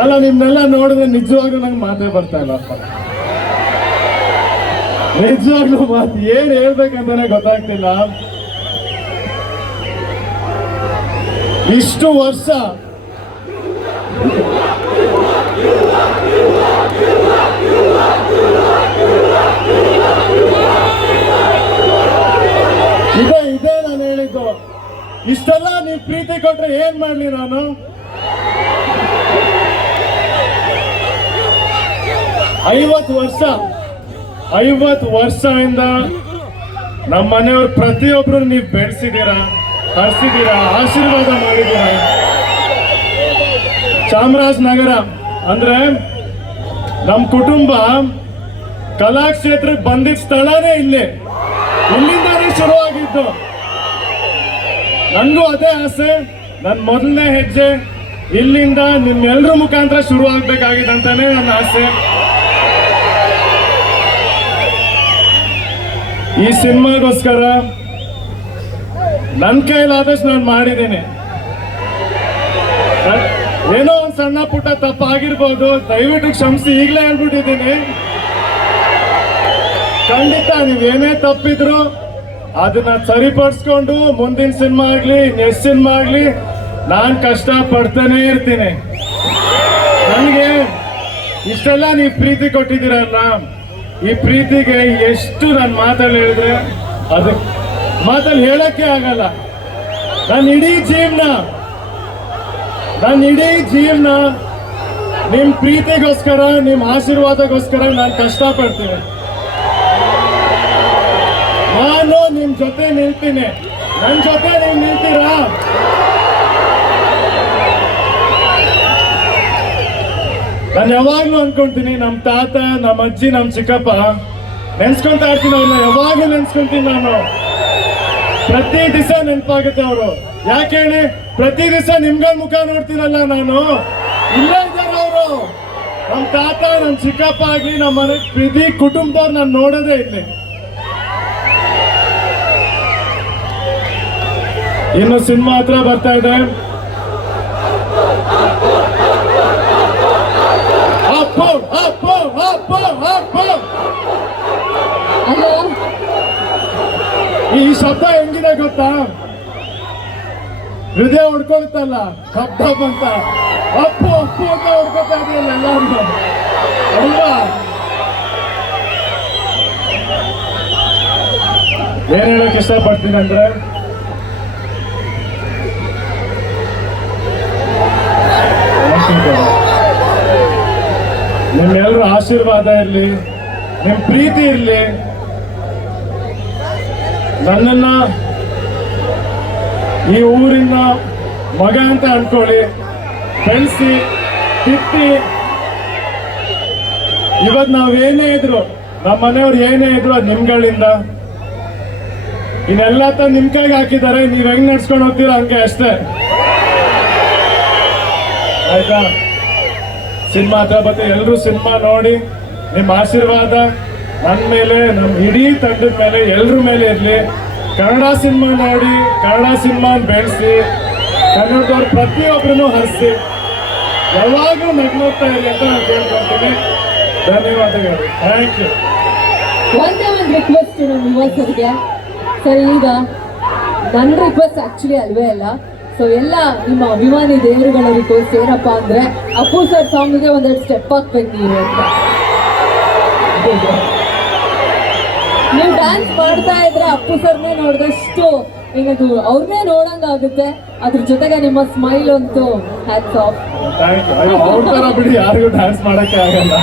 ಅಲ್ಲ, ನಿಮ್ನೆಲ್ಲ ನೋಡಿದ್ರೆ ನಿಜವಾಗ್ಲೂ ನಂಗೆ ಮಾತೇ ಬರ್ತಾ ಇಲ್ಲಪ್ಪ ನಿಜವಾಗ್ಲೂ ಮಾತು ಏನ್ ಹೇಳ್ಬೇಕಂತಾನೆ ಗೊತ್ತಾಗ್ತಿಲ್ಲ. ಇಷ್ಟು ವರ್ಷ ಇದೆ ಇದೆ ನಾನು ಹೇಳಿದ್ದು ಇಷ್ಟೆಲ್ಲ ನೀವು ಪ್ರೀತಿ ಕೊಟ್ರೆ ಏನ್ ಮಾಡ್ಲಿ ನಾನು? ಐವತ್ತು ವರ್ಷ, ಐವತ್ತು ವರ್ಷದಿಂದ ನಮ್ಮ ಮನೆಯವ್ರ ಪ್ರತಿಯೊಬ್ರು ನೀವು ಬೆಳೆಸಿದ್ದೀರಾ, ಹರಿಸಿದ್ದೀರಾ, ಆಶೀರ್ವಾದ ಮಾಡಿದ್ದೀರಾ? ಚಾಮರಾಜನಗರ ಅಂದ್ರೆ ನಮ್ಮ ಕುಟುಂಬ ಕಲಾಕ್ಷೇತ್ರಕ್ಕೆ ಬಂದಿದ್ದ ಸ್ಥಳನೇ ಇಲ್ಲೇ. ಇಲ್ಲಿಂದಾನೇ ಶುರುವಾಗಿದ್ದು. ನನಗೂ ಅದೇ ಆಸೆ. ನನ್ನ ಮೊದಲನೇ ಹೆಜ್ಜೆ, ಇಲ್ಲಿಂದ ನಿಮ್ಮೆಲ್ಲರ ಮುಖಾಂತರ ಶುರು ಆಗಬೇಕಾಗಿದೆ ಅಂತಾನೆ ನನ್ನ ಆಸೆ. ಈ ಸಿನಿಮಾಗೋಸ್ಕರ ನನ್ನ ಕೈಲಾದಷ್ಟು ನಾನು ಮಾಡಿದ್ದೀನಿ. ಏನೋ ಒಂದು ಸಣ್ಣ ಪುಟ್ಟ ತಪ್ಪಾಗಿರ್ಬೋದು. ದಯವಿಟ್ಟು ಕ್ಷಮಿಸಿ, ಈಗಲೇ ಹೇಳ್ಬಿಟ್ಟಿದ್ದೀನಿ. ಖಂಡಿತ ನೀವೇನೇ ತಪ್ಪಿದ್ರು ಅದನ್ನ ಸರಿಪಡಿಸ್ಕೊಂಡು ಮುಂದಿನ ಸಿನಿಮಾ ಆಗ್ಲಿ ನೆಕ್ಸ್ಟ್ ಸಿನಿಮಾ ಆಗ್ಲಿ, ನಾನ್ ಕಷ್ಟ ಪಡ್ತಾನೆ ಇರ್ತೀನಿ. ನನಗೆ ಇಷ್ಟೆಲ್ಲ ನೀವು ಪ್ರೀತಿ ಕೊಟ್ಟಿದ್ದೀರಲ್ಲ, ಈ ಪ್ರೀತಿಗೆ ಎಷ್ಟು ನಾನು ಮಾತಲ್ಲಿ ಹೇಳಿದ್ರೆ ಅದು ಮಾತಲ್ಲಿ ಹೇಳಕ್ಕೆ ಆಗಲ್ಲ. ನನ್ನ ಇಡೀ ಜೀವನ ನನ್ನ ಇಡೀ ಜೀವನ ನಿಮ್ಮ ಪ್ರೀತಿಗೋಸ್ಕರ ನಿಮ್ಮ ಆಶೀರ್ವಾದಗೋಸ್ಕರ ನಾನು ಕಷ್ಟ ಪಡ್ತೀನಿ ನಾನು ನಿಮ್ ಜೊತೆ ನಿಲ್ತೀನಿ. ನನ್ ಜೊತೆ ನೀವು ನಿಲ್ತೀರಾ? ನಾನು ಯಾವಾಗ್ಲೂ ಅನ್ಕೊಂತೀನಿ ನಮ್ ತಾತ ನಮ್ಮ ಅಜ್ಜಿ, ನಮ್ ಚಿಕ್ಕಪ್ಪ ನೆನ್ಸ್ಕೊಂತ ಇರ್ತೀನಿ ಅವ್ರನ್ನ ಯಾವಾಗ್ಲೂ ನೆನ್ಸ್ಕೊಂತೀನಿ ನಾನು. ಪ್ರತಿ ದಿವಸ ನೆನಪಾಗುತ್ತೆ ಅವರು. ಯಾಕೆ ಹೇಳಿ? ಪ್ರತಿ ದಿವಸ ನಿಮ್ಗಳ ಮುಖ ನೋಡ್ತೀನಲ್ಲ ನಾನು. ಇಲ್ಲೇ ಇದ್ದಾರೆ ಅವರು. ನಮ್ ತಾತ, ನಮ್ ಚಿಕ್ಕಪ್ಪ ಆಗ್ಲಿ ನಮ್ಮ ಮನೆ, ಪ್ರೀತಿ ಕುಟುಂಬದವ್ರು ನಾನು ನೋಡೋದೇ ಇಲ್ಲಿ ಇನ್ನು ಸಿನಿಮಾ ಹತ್ರ ಬರ್ತಾ ಇದೆ. ಈ ಶಬ್ದ ಹೆಂಗಿದೆ ಗೊತ್ತಾ? ಹೃದಯ ಹೊಡ್ಕೊಳ್ತಲ್ಲ ಕಬ್ಬ ಅಂತ ಅಪ್ಪು ಅಪ್ಪು ಅಂತ ಹೊಡ್ಕೊತಾ ಇದೆಯಲ್ಲ ಎಲ್ಲರಿಗೂ ಅಲ್ವಾ? ಏನ್ ಹೇಳಕ್ ಇಷ್ಟಪಡ್ತೀನಿ ಅಂದ್ರೆ ಆಶೀರ್ವಾದ ಇರಲಿ, ನಿಮ್ ಪ್ರೀತಿ ಇರಲಿ. ನನ್ನನ್ನ ಈ ಊರಿನ ಮಗ ಅಂತ ಅನ್ಕೊಳ್ಳಿ. ಬೆಳೆಸಿ, ತಿಪ್ಪಿ. ಇವತ್ ನಾವೇನೇ ಇದ್ರು ನಮ್ಮ ಮನೆಯವ್ರು ಏನೇ ಇದ್ರು ಅದು ನಿಮ್ಗಳಿಂದ. ಇನ್ನೆಲ್ಲ ತ ನಿಮ್ ಕೈಗೆ ಹಾಕಿದ್ದಾರೆ ನೀವ್ ಹೆಂಗ್ ನಡ್ಸ್ಕೊಂಡು ಹೋಗ್ತೀರಾ ಹಂಗೆ ಅಷ್ಟೇ. ಆಯ್ತಾ? ಸಿನಿಮಾ ಹತ್ರ ಬತ್ತೆ ಎಲ್ಲರೂ ಸಿನಿಮಾ ನೋಡಿ ನಿಮ್ಮ ಆಶೀರ್ವಾದ ನನ್ನ ಮೇಲೆ ನಮ್ಮ ಇಡೀ ತಂಡದ ಮೇಲೆ ಎಲ್ಲರ ಮೇಲೆ ಇರಲಿ. ಕನ್ನಡ ಸಿನಿಮಾ ನೋಡಿ, ಕನ್ನಡ ಸಿನಿಮಾ ಬೆಳೆಸಿ, ಕನ್ನಡದವ್ರು ಪ್ರತಿಯೊಬ್ಬರನ್ನು ಹರಿಸಿ. ಯಾವಾಗಲೂ ನಗ್ನೋಗ್ತಾ ಇರಲಿ ಅಂತ ನಾನು ಕೇಳ್ಕೊಳ್ತೀನಿ. ಧನ್ಯವಾದಗಳು. ಥ್ಯಾಂಕ್ ಯು ಒಂದೇ ಒಂದು ರಿಕ್ವೆಸ್ಟ್ ನಮ್ಮ ಯುವಕರಿಗೆ ಸರ್, ಈಗ ನನ್ನ ರಿಕ್ವೆಸ್ಟ್ ಆಕ್ಚುಲಿ ಅಲ್ವೇ ಅಲ್ಲ. ಸೊ ಎಲ್ಲ ನಿಮ್ಮ ಅಭಿಮಾನಿ ದೇವರುಗಳ ರಿಕ್ವೆಸ್ಟ್ ಏನಪ್ಪ ಅಂದ್ರೆ ಅಪ್ಪು ಸರ್ ಸಾಂಗ್ಗೆ ಒಂದೆರಡು ಸ್ಟೆಪ್ ಹಾಕ್ಬೇಕು ನೀವು ಅಂತ. ನೀವು ಡ್ಯಾನ್ಸ್ ಮಾಡ್ತಾ ಇದ್ರೆ ಅಪ್ಪು ಸರ್ನೇ ನೋಡಿದಷ್ಟು ಏನದು ಅವ್ರನ್ನೇ ನೋಡಂಗಾಗುತ್ತೆ ಅದ್ರ ಜೊತೆಗೆ ನಿಮ್ಮ ಸ್ಮೈಲ್ ಅಂತೂ ಹ್ಯಾಟ್ಸ್ ಆಫ್ ಬಿಡಿ, ಯಾರಿಗೂ ಡ್ಯಾನ್ಸ್ ಮಾಡಕ್ಕೆ ಆಗಲ್ಲ.